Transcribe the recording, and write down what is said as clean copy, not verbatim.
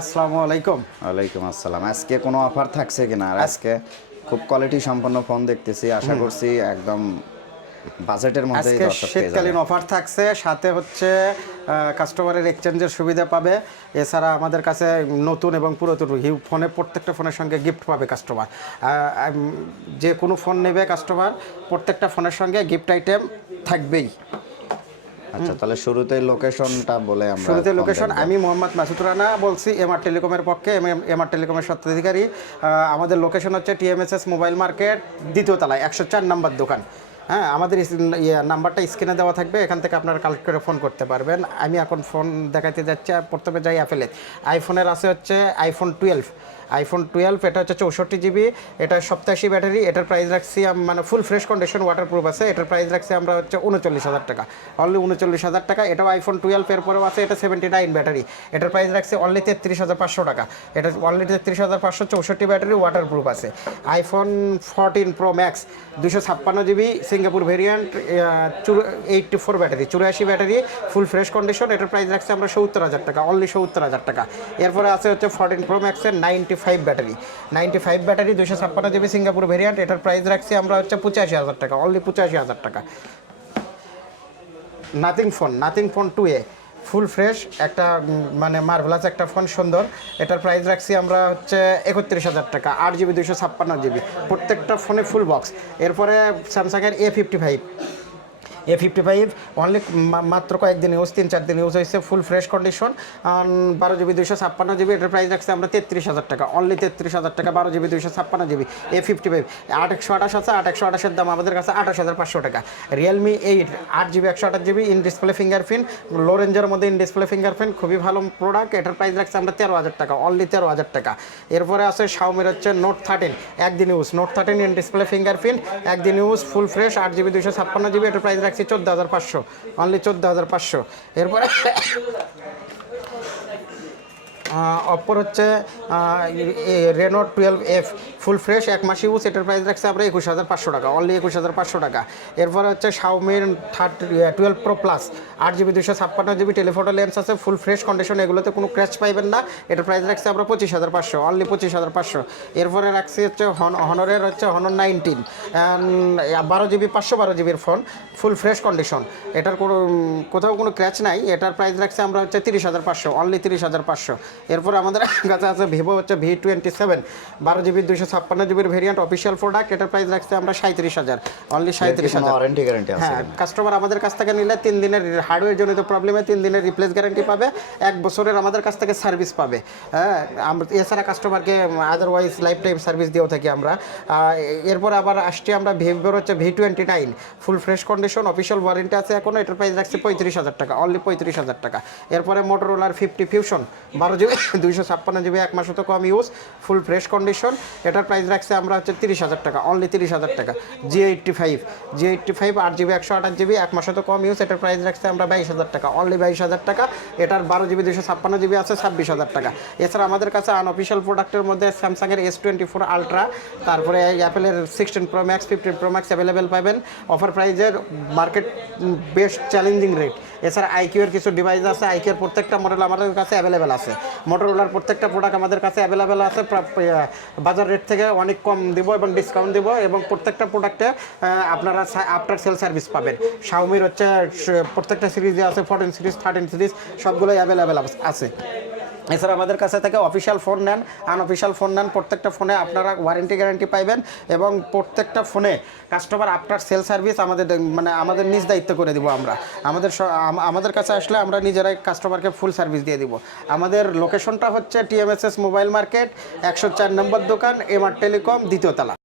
আসসালামু আলাইকুম। ওয়ালাইকুম আসসালাম। আজকে কোনো অফার থাকছে কিনা? আর আজকে খুব কোয়ালিটি সম্পন্ন ফোন দেখতেছি, আশা করছি একদম বাজেটের মধ্যেই আজকে দর্শক পেয়ে যাবে। শীতকালীন অফার থাকছে, সাথে হচ্ছে কাস্টমারের এক্সচেঞ্জের সুবিধা পাবে। এছাড়া আমাদের কাছে নতুন এবং পুরাতন ফোনে প্রত্যেকটা ফোনের সঙ্গে গিফট পাবে কাস্টমার। যে কোনো ফোন নেবে কাস্টমার, প্রত্যেকটা ফোনের সঙ্গে গিফট আইটেম থাকবেই। আচ্ছা, তাহলে শুরুতেই লোকেশনটা বলে আমরা শুরুতে ফোন লোকেশন, দেখবো। আমি মোহাম্মদ মাসুদ রানা বলছি, এমআর টেলিকমের পক্ষে। এমআর টেলিকমের স্বত্বাধিকারী। আমাদের লোকেশন হচ্ছে টিএমএসএস মোবাইল মার্কেট, দ্বিতীয় তলায় 104 নম্বর দোকান। হ্যাঁ, আমাদের নাম্বারটা স্ক্রিনে দেওয়া থাকবে, এখান থেকে আপনারা কালেক্ট করে ফোন করতে পারবেন। আমি এখন ফোন দেখাতে যাচ্ছি। প্রথমে যাই অ্যাপেলে। আইফোনের আছে হচ্ছে আইফোন 12, এটা হচ্ছে 64 জিবি, এটা 87 ব্যাটারি। এটার প্রাইস রাখছি মানে ফুল ফ্রেশ কন্ডিশন, ওয়াটারপ্রুফ আছে। এটার প্রাইস রাখছি আমরা হচ্ছে 39,000 টাকা, অনলি 39,000 টাকা। এটাও আইফোন 12 এর পরেও আছে, এটা 79 ব্যাটারি। এটার প্রাইস রাখছি অনলি 33,500 টাকা। এটা অনলি 33,500, 64 ব্যাটারি, ওয়াটারপ্রুফ আছে। IPhone 14 pro max 256 GB, Singapore variant, 84 battery, 84 battery, full fresh condition. এটার প্রাইস রাখছি আমরা 70,000 টাকা, অনলি 70,000 টাকা। এরপরে আছে হচ্ছে 14 প্রো ম্যাক্সের 95 ব্যাটারি, 256 জিবি, সিঙ্গাপুর ভেরিয়েন্ট। এটার প্রাইস রাখছি আমরা হচ্ছে 85,000 টাকা, অনলি 85,000 টাকা। Nothing phone 2A, full fresh একটা মানে মার্ভেলাস একটা ফোন, সুন্দর। এটার প্রাইস রাখছি আমরা হচ্ছে 31,000 টাকা, 8 জিবি, 256 জিবি, প্রত্যেকটা ফোনে ফুল বক্স। এরপরে স্যামসাংয়ের A55 অনলি মাত্র কয়েকদিন ইউজ, 3-4 দিন ইউজ হয়েছে, full fresh condition, 12 GB, 256 GB. এটার প্রাইস রাখছে আমরা 33,000 টাকা, অনলি 33,000 টাকা, 12 জিবি, 256 জিবি। A55 8/128 আছে, 8/128-এর দাম আমাদের কাছে 28,500 টাকা। Realme 8 8 GB, 128 GB, in display fingerprint, low রেঞ্জের মধ্যে ইন ডিসপ্লে ফিঙ্গারপ্রিন্ট, খুবই ভালো প্রোডাক্ট। এটার প্রাইস রাখছে আমরা 13,000 টাকা, অনলি 13,000 টাকা। এরপরে আছে শাওমির হচ্ছে নোট 13, একদিন use, note 13 in display fingerprint, একদিন use, full fresh, 8 GB, 256 GB. এটার প্রাইস রাখছি 14,500, অনলি 14,500। এরপরে অপর হচ্ছে রেনো 12F, ফুল ফ্রেশ, 1 মাস ইউজ। এটার প্রাইস রাখছে আমরা 21,500 টাকা, অনলি 21,500 টাকা। এরপরে হচ্ছে শাওমির 12 pro plus, 8 GB, 256 GB, telephoto lens আছে, ফুল ফ্রেশ কন্ডিশন, এগুলোতে কোনো ক্র্যাচ পাইবেন না। এটার প্রাইস রাখছে আমরা 25,500, অনলি 25,500। এরপরে রাখছি হচ্ছে হনরের হচ্ছে হনর 19, 12 জিবি, 512 জিবির ফোন, ফুল ফ্রেশ কন্ডিশন, এটার কোথাও কোনো ক্র্যাচ নাই। এটার প্রাইস রাখছে আমরা হচ্ছে 30,500, অনলি 30,500। এরপর আমাদের কাছে আছে ভিভো হচ্ছে V27, 12 জিবি, 256 জিবির ভেরিয়েন্ট, অফিসিয়াল প্রোডাক্ট। এটার প্রাইস রাখছে আমরা 37,000, অনলি 37,000। ওয়ারেন্টি গ্যারান্টি আছে? হ্যাঁ, কাস্টমার আমাদের কাছ থেকে নিলে 3 দিনের হার্ডওয়্যার জনিত প্রবলেমে 3 দিনের রিপ্লেস গ্যারান্টি পাবে, 1 বছরের আমাদের কাছ থেকে সার্ভিস পাবে। হ্যাঁ, এছাড়া কাস্টমারকে আদারওয়াইজ লাইফ টাইম সার্ভিস দিয়েও থাকি আমরা। এরপর আবার আসছি আমরা ভিভোর হচ্ছে V29, full fresh condition, official warranty আছে এখনও। এটার প্রাইস রাখছে 35,000 টাকা, অনলি 35,000 টাকা। এরপরে মোটরোলার 50 ফিউশন, 12 জিবি, 256 জিবি, 1 মাসও তো কম ইউজ, ফুল ফ্রেশ কন্ডিশন। এটার প্রাইস রাখছে আমরা হচ্ছে 30,000 টাকা, অনলি 30,000 টাকা। G85, 8 জিবি, 128 জিবি, 1 মাসও তো কম ইউজ। এটার প্রাইস রাখছে আমরা 22,000 টাকা, অনলি 22,000 টাকা। এটার 12 জিবি, 256 জিবি আছে, 26,000 টাকা। এছাড়া আমাদের কাছে আনঅফিসিয়াল প্রোডাক্টের মধ্যে স্যামসাংয়ের S24 আলট্রা, তারপরে অ্যাপেলের 16 pro max, 15 pro max available পাবেন অফার প্রাইজের, মার্কেট বেস্ট চ্যালেঞ্জিং রেট। এছাড়া আইকিউর কিছু ডিভাইস আছে, আইকিউর প্রত্যেকটা মডেল আমাদের কাছে অ্যাভেলেবেল আছে। মোটরোলার প্রত্যেকটা প্রোডাক্ট আমাদের কাছে অ্যাভেলেবেল আছে, বাজার রেট থেকে অনেক কম দিব এবং ডিসকাউন্ট দিব, এবং প্রত্যেকটা প্রোডাক্টে আপনারা আফটার সেল সার্ভিস পাবেন। শাওমির হচ্ছে প্রত্যেকটা সিরিজে আছে, 14 সিরিজ, 13 সিরিজ, সবগুলোই অ্যাভেলেবেল আছে। এছাড়া আমাদের কাছে থেকে অফিসিয়াল ফোন নেন, আনঅফিসিয়াল ফোন নেন, প্রত্যেকটা ফোনে আপনারা ওয়ারেন্টি গ্যারান্টি পাইবেন, এবং প্রত্যেকটা ফোনে কাস্টমার আফটার সেল সার্ভিস আমাদের নিজ দায়িত্ব করে দিব আমরা। আমাদের কাছে আসলে আমরা নিজেরাই কাস্টমারকে ফুল সার্ভিস দিয়ে দিব। আমাদের লোকেশনটা হচ্ছে টিএমএসএস মোবাইল মার্কেট, 104 নম্বর দোকান, এমআর টেলিকম, দ্বিতীয় তলা।